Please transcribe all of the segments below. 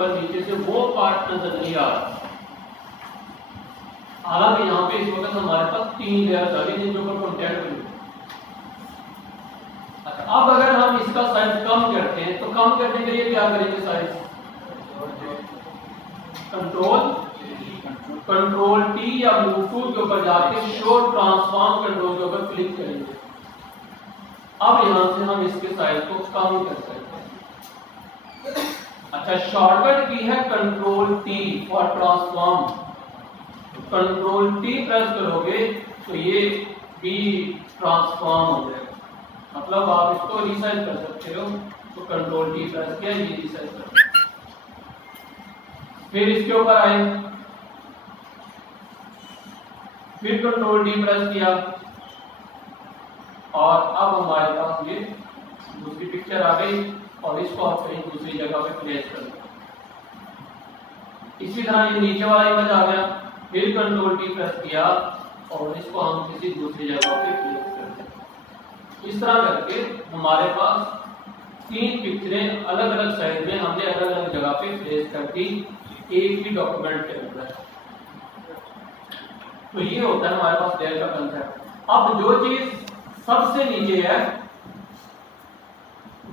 ऊपर नीचे से वो पार्ट नजर नहीं आ रहा। हालांकि यहाँ पे इस वक्त हमारे पास 3 लेयर आ गए जिनके ऊपर कॉन्टैक्ट बने। अच्छा, अब अगर हम इसका साइज कम करते हैं तो कम करने के लिए क्या करेंगे? साइज कंट्रोल टी या मूव टूल के ऊपर जाके शो ट्रांसफॉर्म कंट्रोल के ऊपर क्लिक करेंगे। अब यहां से हम इसके साइज को कम कर सकते हैं। अच्छा, शॉर्टकट की है control T for transform. Control T press करोगे तो ये भी ट्रांसफॉर्म हो जाएगा। मतलब आप इसको रीसाइज कर सकते हो। तो कंट्रोल टी प्रेस किया, ये रीसाइज कर। फिर इसके ऊपर आए, फिर कंट्रोल डी प्रेस किया और अब हमारे पास ये दूसरी पिक्चर आ गई और इसको आप कहीं दूसरी जगह पे प्लेस कर दो। इसी तरह ये नीचे वाला इमेज आ गया, फिर कंट्रोल डी प्रेस किया और इसको हम किसी दूसरी जगह पे प्लेस कर दें। इस तरह करके हमारे पास 3 पिक्चरें अलग अलग साइज में हमने अलग अलग जगह पे प्लेस कर दी एक ही डॉक्यूमेंट के अंदर। तो ये होता है हमारे पास लेयर का कंसेप्ट। अब जो चीज सबसे नीचे है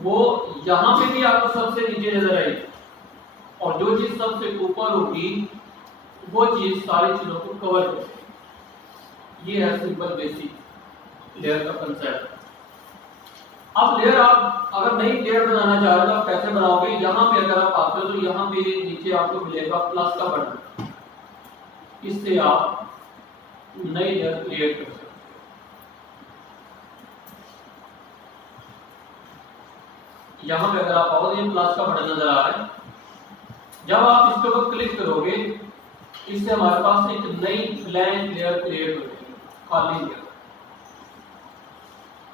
वो यहां पे भी आपको सबसे नीचे नजर आएगी और जो चीज सबसे ऊपर होगी वो चीज सारी चीजों को कवर करेगी। ये है सिंपल बेसिक लेयर का कंसेप्ट। अब लेयर आप अगर नई लेयर बनाना चाह रहे हो तो आप कैसे बनाओगे? यहां पे अगर आप आते हो तो यहां पे नीचे आपको मिलेगा प्लस का बटन। इससे आप नई लेयर क्रिएट कर सकते हो। यहां पे अगर आप आओ तो ये प्लस का बटन नजर आ रहा है। जब आप इसके ऊपर क्लिक करोगे इससे हमारे पास एक नई ब्लैंक लेयर क्रिएट हो जाएगी, खाली लेयर।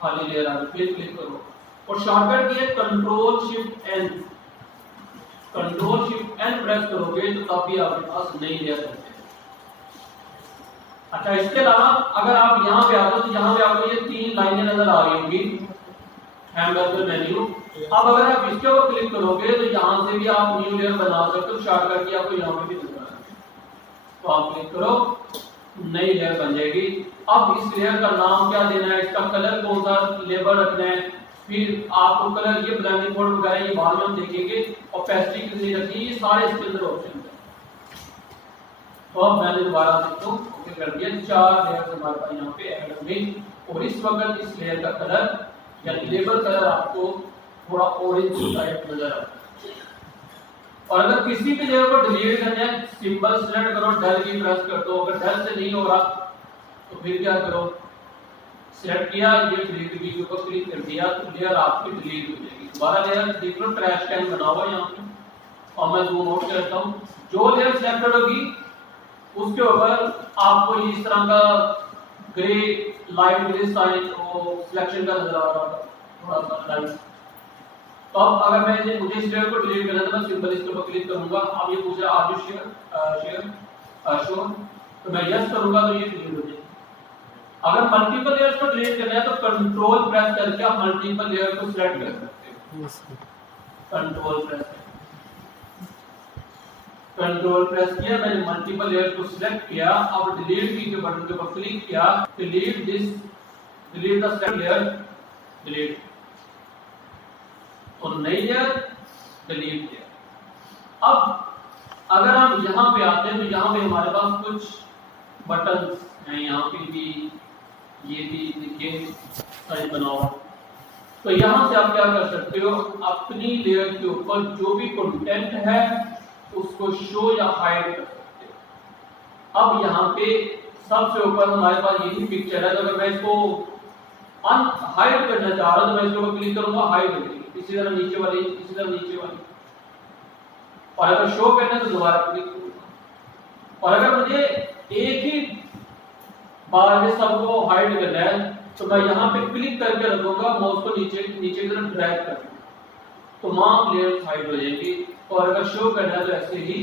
खाली लेयर आ गई, क्लिक करो और शॉर्टकट की है control shift N. Control shift N press करोगे तो तब भी आपके पास नई लेयर बनती है। अच्छा, इसके अलावा अगर आप यहाँ पे आते हो तो यहाँ पे आपको ये 3 लाइनें नजर आ रही होंगी, हैमबर्गर मेन्यू। अब अगर आप इसके ऊपर क्लिक करोगे तो यहाँ से भी आप न्यू लेयर बना सकते हो। शॉर्टकट की आपको यहाँ पे भी नजर आ रहा है, तो आप क्लिक करो, नई लेयर बन जाएगी। अब इस लेयर का नाम क्या देना है, इसका कलर कौन सा लेबल रखना है, फिर आपको कलर ये ब्लेंडिंग कोड वगैरह ये बाद में हम देखेंगे। और पेस्टिंग कितनी रखनी है, ये सारे इसके अंदर ऑप्शन है। तो अब मैंने दोबारा से इसको ओके कर दिया। 4 लेयर्स हमारे पास यहाँ पे ऐड हो गई और इस वक्त इस लेयर का कलर या लेबल कलर आपको थोड़ा ऑरेंज टाइप नजर आ रहा है। और अगर किसी भी लेयर को डिलीट करना है, सिंबल सेलेक्ट करो, डेल की प्रेस कर दो। अगर डेल से नहीं हो रहा तो फिर क्या करो, सेलेक्ट किया, ये डिलीट की के ऊपर क्लिक कर दिया तो लेयर आपकी डिलीट हो जाएगी। दोबारा लेयर देख लो, ट्रैश कैन बना हुआ है यहाँ पे और मैं जूम आउट करता हूँ। जो लेयर सेलेक्टेड होगी उसके ऊपर आपको ये इस तरह का ग्रे लाइट ग्रे साइन और सिलेक्शन का नजर आ रहा है, थोड़ा सा लाइट। तो अब अगर मैं मुझे इस लेयर को डिलीट करना है तो मैं सिंपल इसके ऊपर क्लिक करूंगा। अब ये पूछ रहा है आर यू शेयर शो, तो मैं यस करूंगा तो ये डिलीट हो जाएगी। अगर मल्टीपल लेयर्स को डिलीट करना है तो कंट्रोल प्रेस करके आप मल्टीपल लेयर को सिलेक्ट कर सकते हो। कंट्रोल प्रेस किया, मैंने मल्टीपल लेयर को सिलेक्ट किया। अब डिलीट की के बटन के ऊपर क्लिक किया, delete the second layer, delete. और नई लेयर डिलीट किया। अब अगर हम यहाँ पे आते हैं तो यहाँ पे हमारे पास कुछ बटन हैं, यहाँ पे भी ये भी देखिए साइज बना हुआ। तो यहाँ से आप क्या कर सकते हो, अपनी लेयर के ऊपर जो भी कंटेंट है उसको शो या हाइड कर सकते हो। अब यहाँ पे सबसे ऊपर हमारे पास यही पिक्चर है, तो अगर मैं इसको अनहाइड करना चाह रहा हूं तो मैं इसके ऊपर क्लिक करूंगा, हाइड हो जाएगी। इसी तरह नीचे वाली, इसी तरह नीचे वाली। और अगर शो करना है तो दोबारा क्लिक करूंगा। और अगर मुझे एक ही बार में सबको हाइड करना है तो मैं यहाँ पे क्लिक करके रखूंगा, माउस को नीचे की तरफ ड्रैग कर दूंगा, तो तमाम लेयर्स हाइड हो जाएंगी। और अगर शो करना है तो ऐसे ही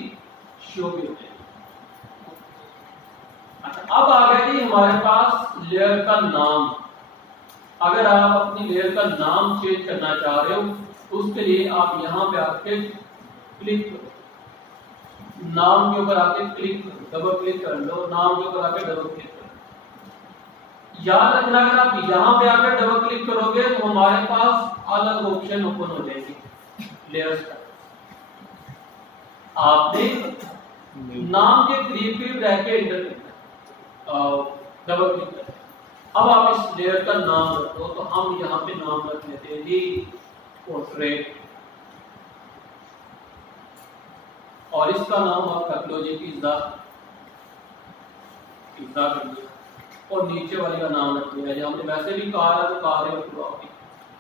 शो भी हो जाएगी। अच्छा, अब आ गया जी हमारे पास लेयर का नाम। अगर आप अपनी लेयर का नाम चेंज करना चाह रहे हो तो उसके लिए आप यहाँ पे आके क्लिक करो। नाम के ऊपर आके क्लिक करो, डबल क्लिक कर लो, नाम के ऊपर आके डबल क्लिक करो। याद रखना अगर आप यहाँ पे आकर डबल क्लिक करोगे तो हमारे पास अलग ऑप्शन ओपन हो जाएगी लेयर्स का। आपने नाम के करीब करीब रह के एंटर करना, डबल क्लिक करना। अब आप इस लेयर का नाम रखो, तो हम यहाँ पे नाम रख लेते हैं जी पोर्ट्रेट, और इसका नाम आप रख लो जी पिज्जा, पिज्जा कर दिया, और नीचे वाले का नाम रख दिया जी हमने वैसे भी कार है तो कार है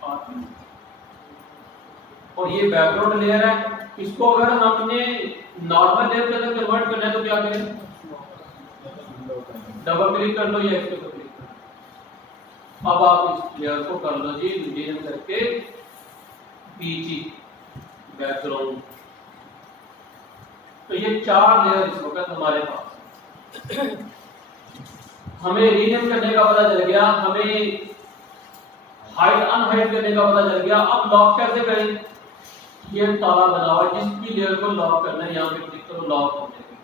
आपकी। और ये बैकग्राउंड लेयर है, इसको अगर हमने नॉर्मल लेयर के अंदर कन्वर्ट करना है तो क्या करें, डबल क्लिक कर लो या इसके ऊपर क्लिक कर लो। अब आप इस लेयर को कर लो जी रीनेम करके पीजी बैकग्राउंड। तो ये 4 लेयर इस वक्त हमारे पास। हमें रीनेम करने का पता चल गया, हमें हाइड अनहाइड करने का पता चल गया। अब लॉक कैसे करें, ये ताला बना हुआ है, जिसकी लेयर को लॉक करना है यहाँ पे क्लिक करो, लॉक हो जाएगी।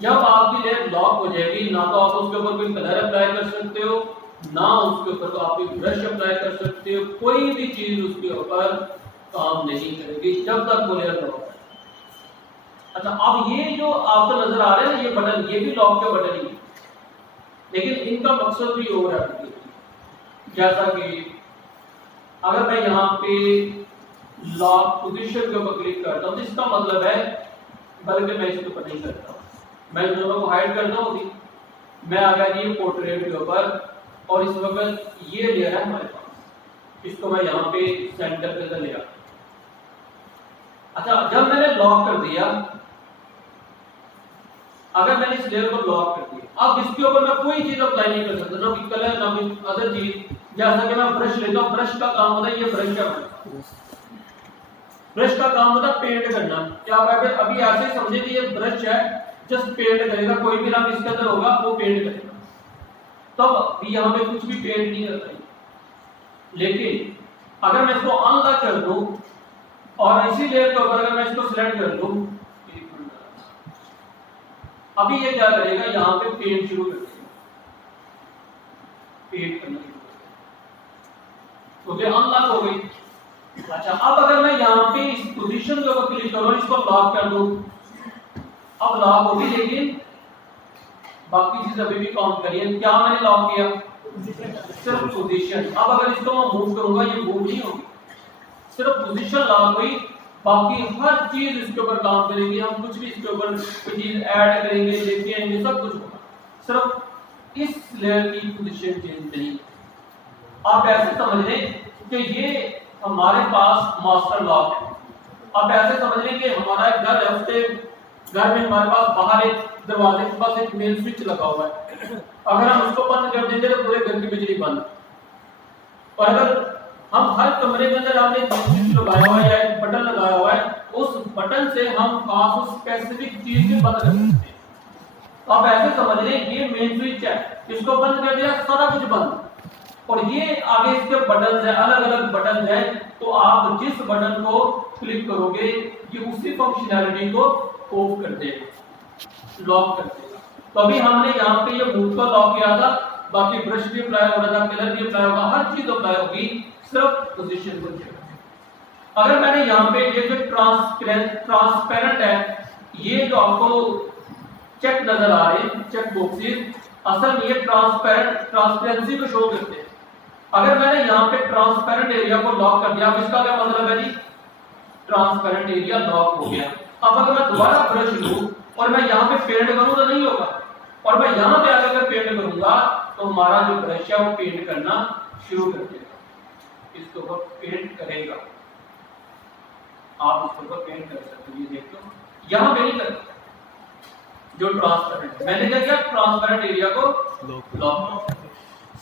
जब आपकी लेयर लॉक हो जाएगी, ना तो आप उसके ऊपर कोई कलर अप्लाई कर सकते हो, ना उसके ऊपर तो आप कोई ब्रश अप्लाई कर सकते हो, कोई भी चीज उसके ऊपर काम नहीं करेगी जब तक वो लेयर लॉक है। अच्छा, अब ये जो आपको नजर आ रहे हैं ये बटन, ये भी लॉक के बटन ही है, लेकिन इनका मकसद भी और है। जैसा कि अगर मैं यहाँ पे लॉक पोजीशन के ऊपर क्लिक करता हूँ तो इसका मतलब है, बल्कि मैं इसके ऊपर नहीं करता, मैं दोनों को हाइड करता हूँ। मैं आ गया ये पोर्ट्रेट के ऊपर, और इस वक्त ये लेयर है हमारे पास, इसको मैं यहाँ पे सेंटर के अंदर ले आता। अच्छा, जब मैंने लॉक कर दिया, अगर मैंने इस लेयर को लॉक कर दिया, अब इसके ऊपर मैं कोई चीज अप्लाई नहीं कर सकता, ना कलर ना अदर चीज। जैसा कि मैं ब्रश लेता हूँ, ब्रश का काम होता है, ये ब्रश का ब्रश का काम होता है पेंट करना। क्या आप अभी ऐसे समझे कि ये ब्रश है, जस्ट पेंट करेगा, कोई भी रंग इसके अंदर होगा वो पेंट करेगा, तब भी यहाँ पे कुछ भी पेंट नहीं करता है। लेकिन अगर मैं इसको अनलॉक कर दूं और इसी लेयर के ऊपर अगर मैं इसको सिलेक्ट कर लूं, अभी ये क्या करेगा, यहाँ पे पेंट शुरू कर देगा, पेंट करना शुरू कर देगा, क्योंकि अनलॉक हो गई। अच्छा, अब अगर मैं यहाँ पे इस पोजीशन के ऊपर क्लिक करूं, इसको लॉक कर दूं, अब लॉक होगी, लेकिन बाकी चीज अभी भी काउंट करिए। क्या मैंने लॉक किया, सिर्फ पोजीशन। अब अगर इसको मैं मूव करूंगा, ये मूव नहीं होगी, सिर्फ पोजीशन लॉक हुई, बाकी हर चीज इसके ऊपर काम करेगी। हम कुछ भी इसके ऊपर कोई चीज ऐड करेंगे, लेके आएंगे, सब कुछ होगा, सिर्फ इस लेयर की पोजीशन चेंज नहीं। आप ऐसे समझ लें कि ये हमारे पास मास्टर लॉक है। आप ऐसे समझ लें कि हमारा एक घर है, उसके घर में हमारे पास बाहर एक दरवाजे के पास एक मेन स्विच लगा हुआ है। अगर हम उसको बंद कर देंगे तो पूरे घर की बिजली बंद। और अगर हम हर कमरे के अंदर हमने स्विच लगाया हुआ है या एक बटन लगाया हुआ है, उस बटन से हम खास उस स्पेसिफिक चीज को बंद कर सकते हैं। तो आप ऐसे समझ लें ये मेन स्विच है, इसको बंद कर दिया, सारा कुछ बंद। और ये आगे इसके बटन है, अलग अलग बटन है, तो आप जिस बटन को क्लिक करोगे ये उसी फंक्शनैलिटी को ऑफ कर देगा, लॉक कर देगा। तो अभी हमने यहाँ पे ये मूव को लॉक किया था, बाकी ब्रश भी अप्लाई हो रहा था, कलर भी अप्लाई होगा, हर चीज अप्लाई होगी, सिर्फ पोजीशन को चेक। अगर मैंने यहाँ पे ये जो ट्रांसपेरेंट है, ये जो आपको चेक नजर आ रहे हैं, चेक बॉक्सेस, असल में ये ट्रांसपेरेंसी को शो करते हैं। अगर मैंने यहाँ पे ट्रांसपेरेंट एरिया को लॉक कर दिया, इसका क्या मतलब है जी, ट्रांसपेरेंट एरिया लॉक हो गया। अब अगर मैं दोबारा ब्रश लूं और मैं यहाँ पे पेंट करूं तो नहीं होगा, और मैं यहाँ पे अगर पेंट करूंगा तो हमारा जो ब्रश है वो पेंट करना शुरू कर देगा, इसके ऊपर पेंट करेगा। आप इसके ऊपर पेंट कर सकते हो, ये देखो यहाँ पे नहीं करता जो ट्रांसपेरेंट है। मैंने क्या किया, ट्रांसपेरेंट एरिया को लॉक।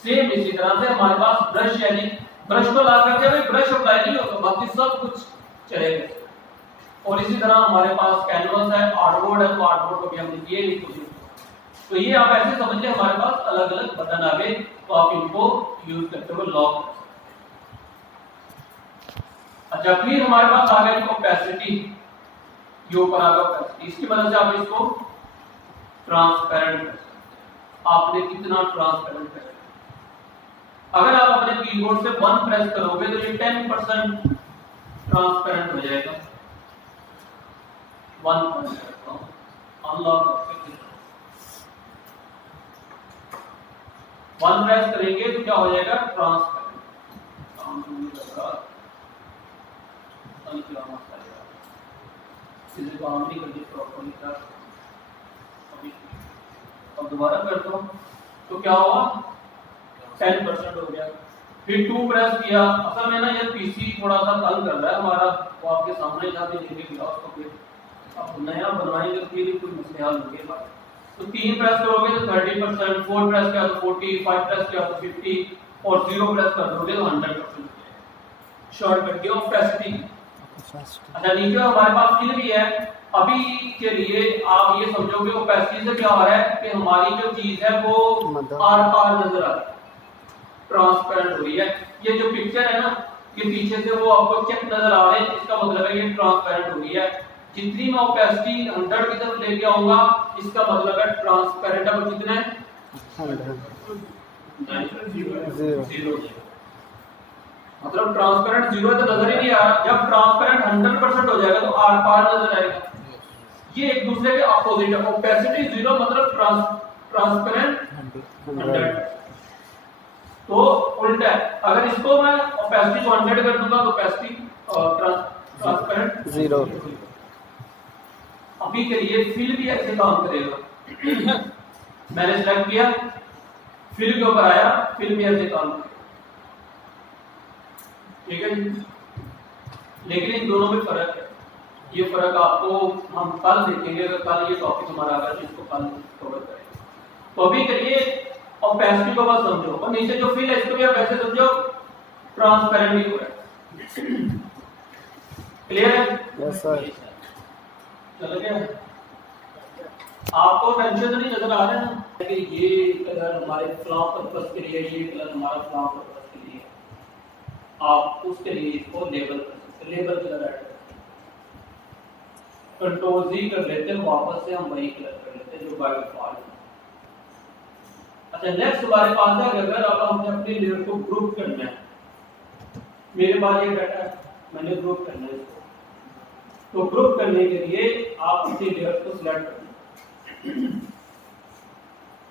सेम इसी तरह से हमारे पास ब्रश है जी, ब्रश को लॉक करके भाई ब्रश अप्लाई नहीं होगा, बाकी सब कुछ चलेगा। और इसी तरह हमारे पास कैनवस है, आर्टबोर्ड है, तो आर्टबोर्ड को भी हमने किए नहीं कुछ। तो ये आप ऐसे समझ लें हमारे पास अलग अलग बटन आ गए, तो आप इनको यूज करते हुए लॉक। अच्छा, फिर हमारे पास आ गया ओपेसिटी। ये ऊपर आ गया ओपेसिटी। इसकी मदद से आप इसको ट्रांसपेरेंट कर सकते। आपने कितना ट्रांसपेरेंट कर, अगर आप अपने कीबोर्ड से 1 प्रेस करोगे तो ये 10% ट्रांसपेरेंट हो जाएगा। 1 प्रेस करता हूं, अनलॉक करके 1 प्रेस करेंगे तो क्या हो जाएगा, ट्रांसपेरेंट। इसे काम नहीं करती प्रॉपर्ली था। अब दोबारा करता हूं तो क्या हुआ, 10% हो गया। फिर 2 प्रेस किया। असल में ना ये पीसी थोड़ा सा तंग कर रहा है हमारा, वो आपके सामने जहाँ भी देखे दिया उसको फिर अब नया बनवाएंगे तो फिर कोई मसले हल होंगे। तो 3 प्रेस करोगे तो 30%, 4 प्रेस किया तो 40, 5 प्रेस किया तो 50 और 0 प्रेस कर दोगे तो 100%। शॉर्टकट की ओपेसिटी। अच्छा नीचे हमारे पास फिल भी है। अभी के लिए आप ये समझोगे ओपेसिटी से क्या हो रहा है कि हमारी जो चीज है वो आर पार नजर आ रही है, ट्रांसपेरेंट हो रही है। ये जो पिक्चर है ना, ये पीछे से वो आपको चेक नजर आ रहे हैं, इसका मतलब है ये ट्रांसपेरेंट हो रही है। जितनी मैं ओपेसिटी 100 की तरफ लेके आऊंगा इसका मतलब है ट्रांसपेरेंट। अब कितना है 0, मतलब ट्रांसपेरेंट 0 तो नजर ही नहीं आ रहा। जब ट्रांसपेरेंट 100% हो जाएगा तो आर पार नजर आएगा। ये एक दूसरे के अपोजिट है। ओपेसिटी 0 मतलब ट्रांसपेरेंट 100। तो उल्टा है, अगर इसको मैं ओपेसिटी को 100 कर दूंगा तो ओपेसिटी ट्रांसपेरेंट 0। अभी के लिए फिल भी ऐसे काम करेगा। मैंने सेलेक्ट किया, फिल के ऊपर आया, फिल भी ऐसे काम करेगा, ठीक है जी। लेकिन इन दोनों में फर्क है। ये फर्क आपको हम कल देखेंगे, अगर कल ये टॉपिक हमारा आएगा जिसको कल कवर करेंगे। तो अभी के लिए ओपेसिटी को बस समझो, और नीचे जो फिल है इसको भी आप ऐसे समझो, ट्रांसपेरेंट ही हो रहा है। क्लियर है? Yes sir. चल गया? आपको टेंशन तो नहीं नजर आ रहा है ना कि ये कलर हमारे फ्लॉप पर्पस के लिए, ये कलर हमारा फ्लॉप पर्पस के लिए, आप उसके लिए इसको लेबल कर सकते, लेबल कलर ऐड कर सकते। कंट्रोल जी कर लेते हैं, वापस से हम वही कलर कर लेते हैं जो बाय डिफॉल्ट है। अच्छा नेक्स्ट हमारे पास है, अगर अब हमने अपनी लेयर को ग्रुप करना है, मेरे पास ये डाटा है, मैंने ग्रुप करना है इसको, तो ग्रुप करने के लिए आप अपनी लेयर को सिलेक्ट करना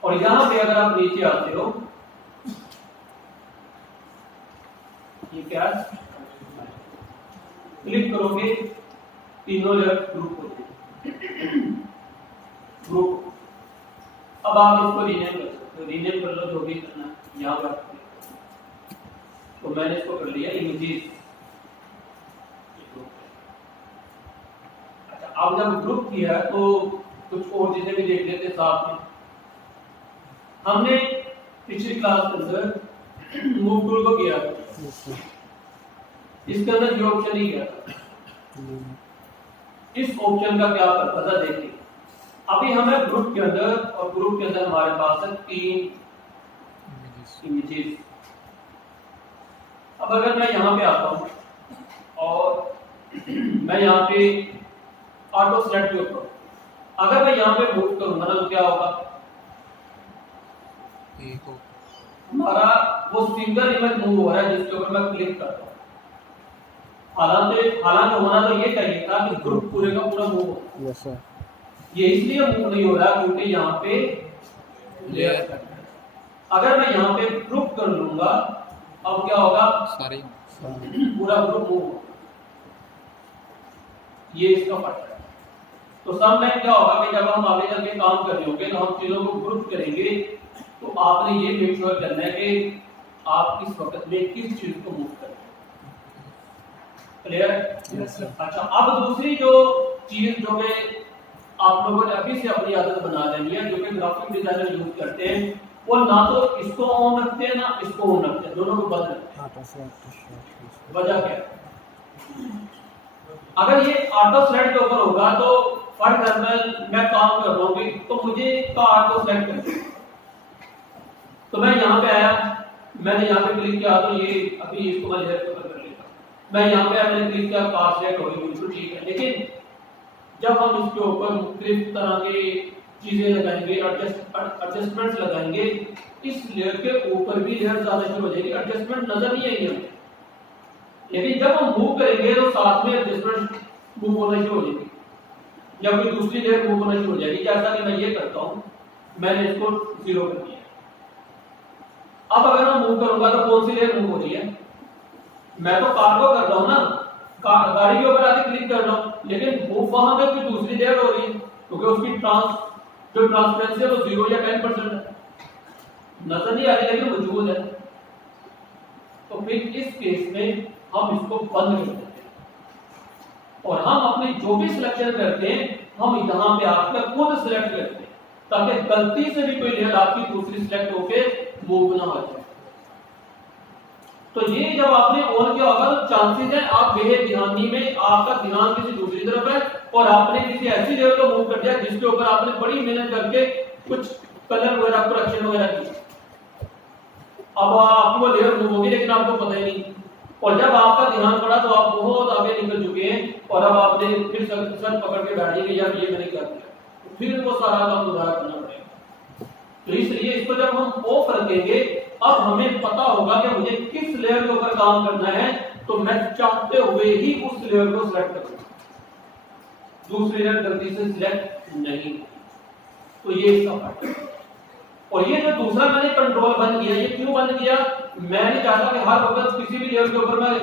और यहां पे अगर आप नीचे आते हो, ये क्या क्लिक करोगे तीनों लेयर ग्रुप हो जाएंगे। ग्रुप अब आप इसको रीनेम कर सकते हो, रीनेम कर लो जो भी करना है यहां पर। तो मैंने इसको कर लिया इमेजेस। अच्छा अब जब ग्रुप किया तो कुछ और चीजें भी देख लेते हैं साथ में। हमने पिछली क्लास के अंदर मूव टूल को किया, इसके अंदर ये ऑप्शन ही किया था। इस ऑप्शन का क्या पर्पस है देखिए। अभी हमें ग्रुप के अंदर, और ग्रुप के अंदर हमारे पास है 3 इमेजेस। अब अगर मैं यहाँ पे आता हूँ और मैं यहाँ पे ऑटो सेलेक्ट क्लिक करूँ, अगर मैं यहाँ पे मूव करूंगा ना तो क्या होगा, हमारा वो सिंगल इमेज मूव हो रहा है जिसके ऊपर मैं क्लिक करता हूँ। हालांकि होना तो ये चाहिए था कि ग्रुप पूरे का पूरा मूव हो। Yes sir. ये इसलिए मूव नहीं हो रहा क्योंकि यहाँ पे लेयर, अगर मैं यहाँ पे ग्रुप कर लूंगा अब क्या होगा, सारे पूरा ग्रुप मूव होगा। ये इसका फर्क है। तो सब में क्या होगा कि जब हम आगे चल के काम कर रहे होंगे तो हम चीजों को ग्रुप करेंगे, तो आपने ये मेक श्योर करना है कि आप किस वक्त में किस चीज को मूव करें। क्लियर? अच्छा अब दूसरी जो चीज जो मैं आप लोगों ने अभी से अपनी आदत बना लेनी है, जो कि ग्राफिक डिजाइनर यूज करते हैं, वो ना तो इसको ऑन रखते हैं ना इसको ऑन रखते हैं, दोनों को बंद रखते हैं। वजह क्या है? अगर ये ऑटो सेलेक्ट के ऊपर होगा तो फॉर एग्जांपल मैं काम कर रहा हूँ तो मुझे का ऑटो सेलेक्ट करना है, तो मैं यहाँ पे आया, मैंने यहाँ पे क्लिक किया तो ये अभी इसको मैं लेयर के ऊपर कर लेता हूँ। मैं यहाँ पे आया, मैंने क्लिक किया, कार सेलेक्ट हो गई, बिल्कुल ठीक है। लेकिन जब हम इसके ऊपर मुख्तलिफ तरह के चीजें लगाएंगे, एडजस्टमेंट्स लगाएंगे, इस लेयर के ऊपर भी लेयर ज्यादा शुरू हो जाएगी, एडजस्टमेंट नजर नहीं आएगी हमें। लेकिन जब हम मूव करेंगे तो साथ में एडजस्टमेंट मूव होना शुरू हो जाएगी, या कोई दूसरी लेयर मूव होना शुरू हो जाएगी। जैसा कि मैं ये करता हूं, मैंने इसको 0 कर दिया। अब अगर मैं मूव करूंगा तो कौन सी लेयर मूव हो रही है? मैं तो कार्गो कर रहा हूं ना, गाड़ी के ऊपर आके क्लिक कर रहा हूं, लेकिन मूव वहां पे कोई दूसरी लेयर हो रही है, क्योंकि उसकी जो ट्रांसपेरेंसी है वो 0 या 10% है, नजर नहीं आ रही लेकिन मौजूद है। तो फिर इस केस में हम इसको बंद कर देते हैं और हम अपनी जो भी सिलेक्शन करते हैं हम यहां पे आकर खुद सिलेक्ट करते हैं, ताकि गलती से भी कोई लेयर आपकी दूसरी सिलेक्ट होके मूव ना हो जाए। तो ये जब आपने ऑन किया होगा तो चांसेस है आप बेध्यानी में आपका ध्यान किसी दूसरी तरफ है और आपने किसी ऐसी लेयर को मूव कर दिया जिसके ऊपर आपने बड़ी मेहनत करके कुछ कलर वगैरह करेक्शन वगैरह की। अब आपको वो लेयर मूव होगी लेकिन आपको पता ही नहीं, और जब आपका ध्यान पड़ा तो आप बहुत आगे निकल चुके हैं और अब आपने फिर सर पकड़ के बैठ गए यार ये मैंने क्या किया, फिर वो सारा काम दोबारा करना पड़ेगा। तो इसलिए इसको जब हम ऑफ रखेंगे, अब हमें पता होगा कि मुझे किस लेयर के ऊपर काम करना है, तो मैं चाहते हुए ही उस लेयर को सिलेक्ट करूंगा, दूसरी लेयर गलती से सिलेक्ट नहीं। तो ये इसका फायदा है। और ये जो दूसरा मैंने कंट्रोल बंद किया, ये क्यों बंद किया? मैं नहीं चाहता कि हर वक्त किसी भी लेयर के ऊपर मैं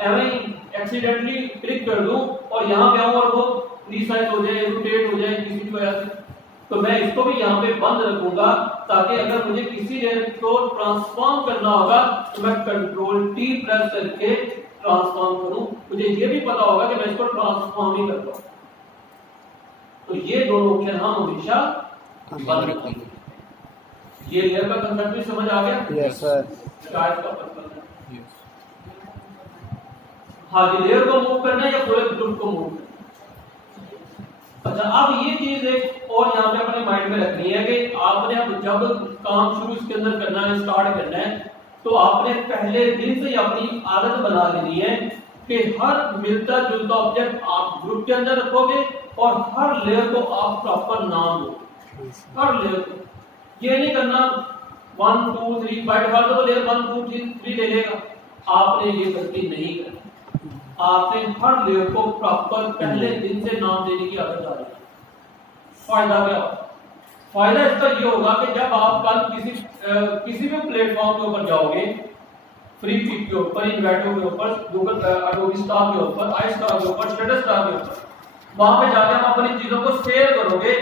एवं एक्सीडेंटली क्लिक कर दूं और यहां पे आऊं और वो रीसाइज हो जाए, रोटेट हो जाए किसी भी वजह से। तो मैं इसको भी यहाँ पे बंद रखूंगा, ताकि अगर मुझे किसी लेयर को ट्रांसफॉर्म करना होगा तो मैं कंट्रोल T प्रेस करके ट्रांसफॉर्म करूं, मुझे ये भी पता होगा कि मैं इसको ट्रांसफॉर्म ही करता हूं। तो ये दोनों ऑप्शन हम हमेशा बंद रखेंगे। ये लेयर का कंसेप्ट भी समझ आ गया? Yes sir. शायद का पता है। हाँ जी, लेयर को मूव करना है या पूरे ग्रुप को मूव करना है। अच्छा, अब ये चीज एक और यहाँ पे अपने माइंड में रखनी है कि आपने अब जब काम शुरू इसके अंदर करना है, स्टार्ट करना है, तो आपने पहले दिन से ही अपनी आदत बना लेनी है कि हर मिलता जुलता ऑब्जेक्ट आप ग्रुप के अंदर रखोगे और हर लेयर को आप प्रॉपर नाम दो, हर लेयर को। ये नहीं करना 1 2 3 बाय डिफॉल्ट तो लेयर 1 2 3 ले लेगा, आपने ये गलती नहीं करनी। आपने हर लेयर को प्रॉपर पहले दिन से नाम देने की आदत आ रही है। फायदा क्या? फायदा इसका ये होगा कि जब आप कल किसी भी प्लेटफॉर्म के ऊपर जाओगे, फ्री पिक के ऊपर, इन्वेटो के ऊपर, गूगल एडोबी स्टार के ऊपर, आई स्टार के ऊपर, स्टेटस स्टार के ऊपर, वहां पे जाकर आप अपनी चीजों को शेयर करोगे,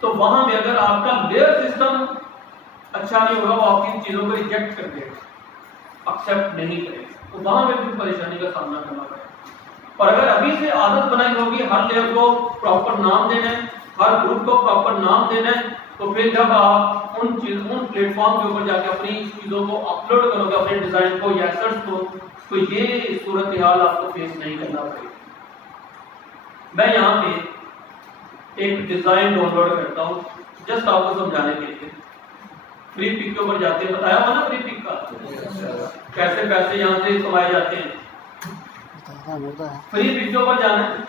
तो वहां में अगर आपका लेयर सिस्टम अच्छा नहीं होगा, वो आपकी चीजों को रिजेक्ट कर देगा, एक्सेप्ट नहीं करेगा, तो वहां में भी परेशानी का सामना करना पड़ेगा। और अगर अभी से आदत बनाई होगी हर लेयर को प्रॉपर नाम देना है, हर ग्रुप को प्रॉपर नाम देना है, तो फिर जब आप उन प्लेटफॉर्म के ऊपर जाके अपनी चीजों को अपलोड करोगे, अपने डिजाइन को या एसेट्स को, तो ये सूरत हाल आपको फेस नहीं करना पड़ेगा। मैं यहाँ पे एक डिजाइन डाउनलोड करता हूँ जस्ट आपको समझाने के लिए। फ्री पिक के ऊपर जाते हैं, बताया हुआ ना फ्री पिक का कैसे पैसे यहाँ से कमाए जाते हैं। फ्री पिक के ऊपर जाना है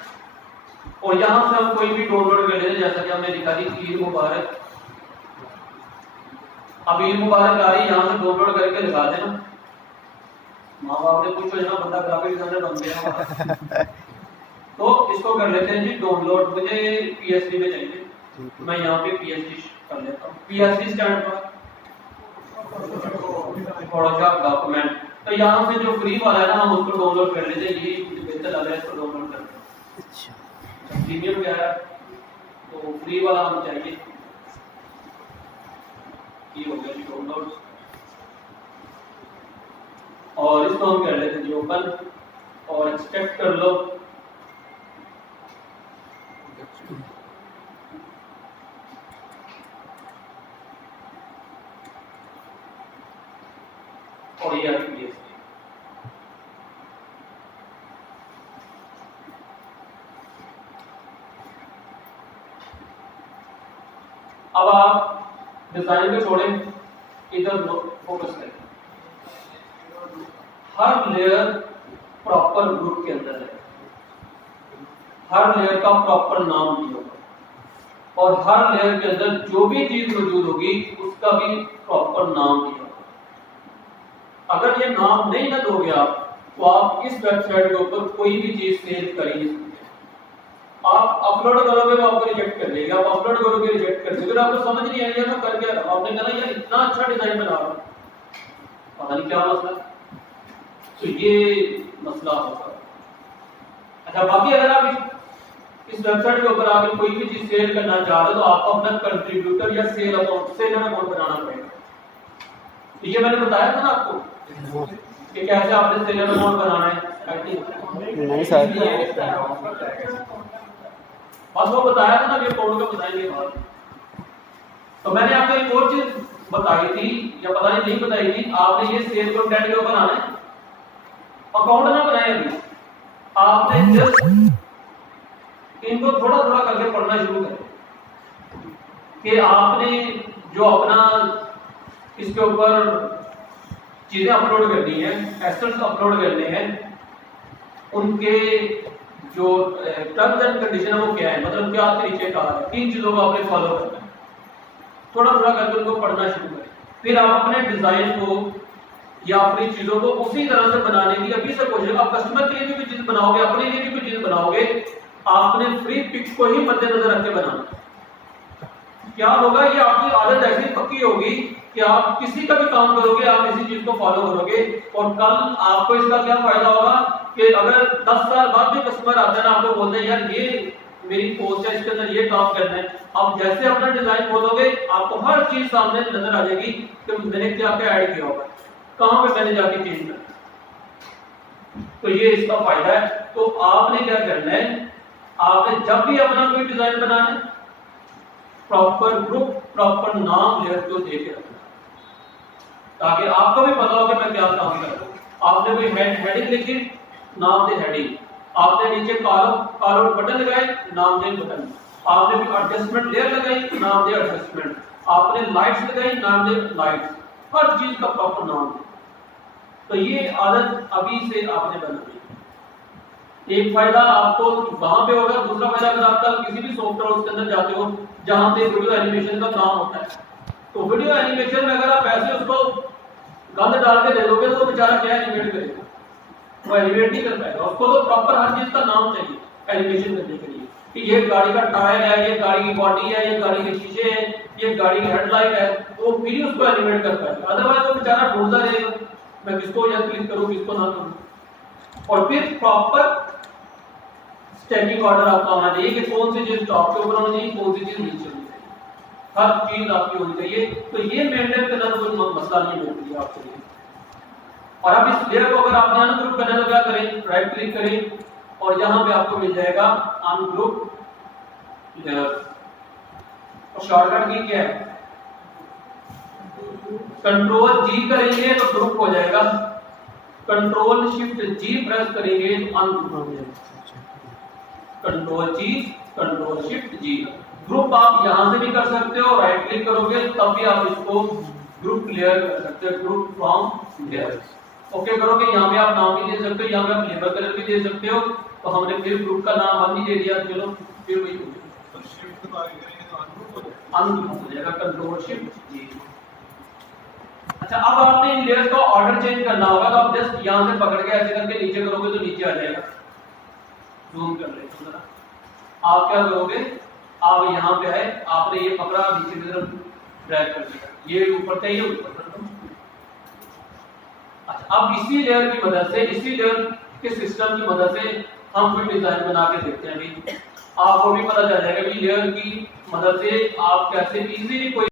और यहाँ से हम कोई भी डाउनलोड कर लेते हैं, जैसा कि हमने दिखा दी ईद मुबारक। अब ईद मुबारक आ रही है, यहाँ से डाउनलोड करके दिखा देना। माँ बाप ने पूछो यहाँ बंदा ग्राफिक डिजाइनर बन गया तो इसको कर लेते हैं जी डाउनलोड। मुझे पीएसडी में चाहिए, मैं यहाँ पे पीएसडी कर लेता हूँ। पीएसडी स्टैंड पर फोटोशॉप डॉक्यूमेंट। तो यहाँ से जो फ्री वाला है ना, हम उसको डाउनलोड कर लेते हैं। ये मुझे बेहतर लग रहा है, इसको डाउनलोड करते हैं। अच्छा, प्रीमियम क्या है तो फ्री वाला हमें चाहिए। ये हो गया डाउनलोड और इसको हम कर लेते हैं जी ओपन और एक्सट्रैक्ट कर लो। और ये आपकी अब आप डिजाइन को छोड़ें, इधर फोकस करें। हर लेयर प्रॉपर ग्रुप के अंदर है, हर लेयर का प्रॉपर नाम भी होगा और हर लेयर के अंदर जो भी चीज मौजूद होगी उसका भी प्रॉपर नाम भी होगा। अगर ये नाम नहीं ना दोगे आप तो आप इस वेबसाइट के ऊपर कोई भी चीज सेल कर ही नहीं सकते। आप अपलोड करोगे वो आपको रिजेक्ट कर देगा, आप अपलोड करोगे रिजेक्ट कर देगा। अगर आपको समझ नहीं आई तो कर क्या आपने कहना यार इतना अच्छा डिजाइन बना रहा पता नहीं क्या मसला, तो ये मसला होगा। अच्छा बाकी अगर आप इस वेबसाइट के ऊपर आके कोई भी चीज सेल करना चाह रहे हो तो आपको अपना कंट्रीब्यूटर या सेलर अकाउंट बनाना पड़ेगा। तो ये मैंने बताया था ना आपको कि कैसे आपने सेलर अकाउंट बनाना है। नहीं सर, बस वो बताया था ना, ये कोड का बताएंगे बाद। तो मैंने आपको एक और चीज बताई थी या पता नहीं बताई थी, आपने ये सेल कंटेंट के ऊपर आना है, अकाउंट ना बनाए अभी, आपने जस्ट इनको थोड़ा थोड़ा करके पढ़ना शुरू करें कि आपने जो अपना इसके ऊपर चीजें अपलोड करनी है, एसेट्स अपलोड करने हैं, उनके जो टर्म्स एंड कंडीशन है वो क्या है, मतलब क्या तरीके का है, तीन चीजों को आपने फॉलो करना है। थोड़ा थोड़ा करके उनको पढ़ना शुरू करें। फिर आप अपने डिजाइन को या अपनी चीजों को उसी तरह से बनाने की अभी से कोशिश, आप कस्टमर के लिए भी कोई चीज बनाओगे, अपने लिए भी कोई चीज बनाओगे, आपने फ्री पिक्स को ही मद्देनजर रख के बनाना। क्या होगा, ये आपकी आदत ऐसी पक्की होगी कि आप किसी का भी काम करोगे, आप इसी चीज को फॉलो करोगे और कल आपको इसका क्या फायदा होगा कि अगर 10 साल बाद भी कस्टमर आता है ना, आपको बोलते हैं यार ये मेरी पोस्ट है, इसके अंदर ये काम करना है, आप जैसे अपना डिजाइन खोलोगे आपको हर चीज सामने नजर आ जाएगी कि मैंने क्या क्या ऐड किया होगा, कहां पे मैंने जाके चेंज करना। तो ये इसका फायदा है। तो आपने क्या करना है, आपने जब भी अपना कोई डिजाइन बनाना है, प्रॉपर ग्रुप प्रॉपर नाम लेयर को दे के रखना ताकि आपको भी पता हो कि मैं क्या काम कर रहा हूं। आपने कोई हेडिंग लिखी, नाम दे हेडिंग, आपने नीचे कॉलम बटन लगाए, नाम दे बटन, आपने भी एडजस्टमेंट लेयर लगाई, नाम दे एडजस्टमेंट, आपने लाइट्स लगाई, नाम दे लाइट्स, हर चीज का प्रॉपर नाम दे। तो ये आदत अभी से आपने बनानी है। एक फायदा आपको वहां पे होगा, दूसरा फायदा अगर आप किसी भी सॉफ्टवेयर के अंदर जाते हो जहां पे वीडियो एनिमेशन का काम होता है, तो वीडियो एनिमेशन में अगर आप ऐसे उसको गंद डाल के दे दोगे तो वो बेचारा क्या एनिमेट करेगा, वो एनिमेट नहीं कर पाएगा। उसको तो प्रॉपर हर चीज का नाम चाहिए एनिमेशन करने के लिए कि ये गाड़ी का टायर है, ये गाड़ी की बॉडी है, ये गाड़ी के शीशे हैं, ये गाड़ी की हेडलाइट है, तो फिर ही उसको एनिमेट कर पाएगा। अदरवाइज वो बेचारा ढूंढता रहेगा मैं किसको या क्लिक करूं किसको ना करूं। और फिर प्रॉपर स्टैकिंग ऑर्डर आपका होना चाहिए कि कौन सी चीज टॉप के ऊपर होनी चाहिए, कौन सी चीज नीचे होनी चाहिए, हर चीज आपकी होनी चाहिए। तो ये मेंटेन करना कोई मसला नहीं होती है आपके लिए। और अब इस लेयर को अगर आपने अनग्रुप करना है तो क्या करें, राइट क्लिक करें और यहां पे आपको मिल जाएगा अनग्रुप लेयर। और शॉर्टकट की क्या है, कंट्रोल जी करेंगे तो ग्रुप हो जाएगा, कंट्रोल शिफ्ट जी प्रेस करेंगे तो अनग्रुप हो जाएगा। कंट्रोल जी कंट्रोल शिफ्ट जी। ग्रुप आप यहां से भी कर सकते हो, राइट क्लिक करोगे तब भी आप इसको ग्रुप लेयर कर सकते हो, ग्रुप फ्रॉम लेयर। ओके करोगे, यहाँ पे आप नाम भी दे सकते हो, यहाँ पे आप लेबल कलर भी दे सकते हो। तो हमने फिर ग्रुप का नाम बंद ही दे दिया, चलो फिर वही अनग्रुप हो जाएगा, कंट्रोल शिफ्ट जी। अच्छा अब आपने इन लेयर्स का ऑर्डर चेंज करना होगा, तो आप जस्ट यहाँ से पकड़ के ऐसे करके नीचे करोगे तो नीचे आ जाएगा। जूम कर ले तो जरा, आप क्या करोगे, आप यहाँ पे है, आपने ये पकड़ा नीचे की तरफ ड्रैग कर दिया, ये ऊपर चाहिए ऊपर कर दो। अच्छा अब इसी लेयर की मदद से, इसी लेयर के सिस्टम की मदद से हम कोई डिजाइन बना के देखते हैं। अभी आपको भी पता चल जाएगा कि लेयर की मदद से आप कैसे इजीली कोई